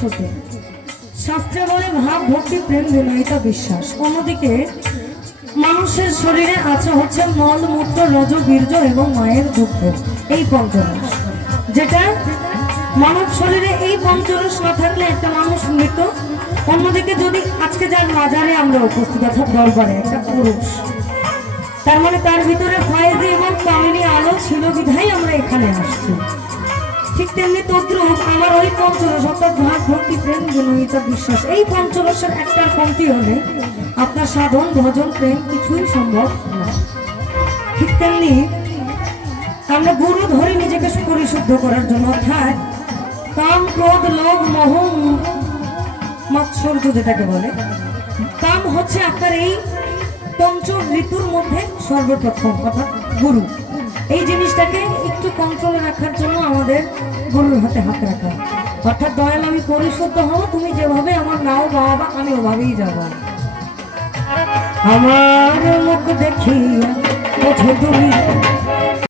কিছুতে। শাস্ত্রে বলে ভাব ভক্তি প্রেম বিনয়িতা বিশ্বাস। অন্যদিকে মানুষের শরীরে আছে হচ্ছে মল মূত্র রজ বীর্য এবং মায়ের দুগ্ধ, এই পঞ্চরস। যেটা মানব শরীরে এই পঞ্চরস না থাকলে একটা মানুষ মৃত। অন্যদিকে যদি আজকে যার মাজারে আমরা উপস্থিত অর্থাৎ দরবারে একটা পুরুষ, তার মানে তার ভিতরে ফয়েজি এবং কামিনী আলো ছিল বিধাই আমরা এখানে আসছি। ঠিক তেমনি তদ্রুপ আমার ওই পঞ্চরস অর্থাৎ ভাব ভক্তি প্রেম বিনয়িতা বিশ্বাস, এই পঞ্চরসের একটা কমতি হলে আপনার সাধন ভজন প্রেম কিছুই সম্ভব না। ঠিক তেমনি আমরা গুরু ধরে নিজেকে পরিশুদ্ধ করার জন্য, অর্থাৎ কাম ক্রোধ লোভ মোহ মাৎসর্য যেটাকে বলে, কাম হচ্ছে আপনার এই পঞ্চ ঋতুর মধ্যে সর্বপ্রথম, অর্থাৎ গুরু। এই জিনিসটাকে একটু কন্ট্রোলে রাখার জন্য আমাদের গুরুর হাতে হাত রাখা, অর্থাৎ দয়াল আমি পরিশুদ্ধ হব, তুমি যেভাবে আমার নাও বাবা আমি ওভাবেই যাব। আমার মুখ দেখিয়া বোঝো তুমি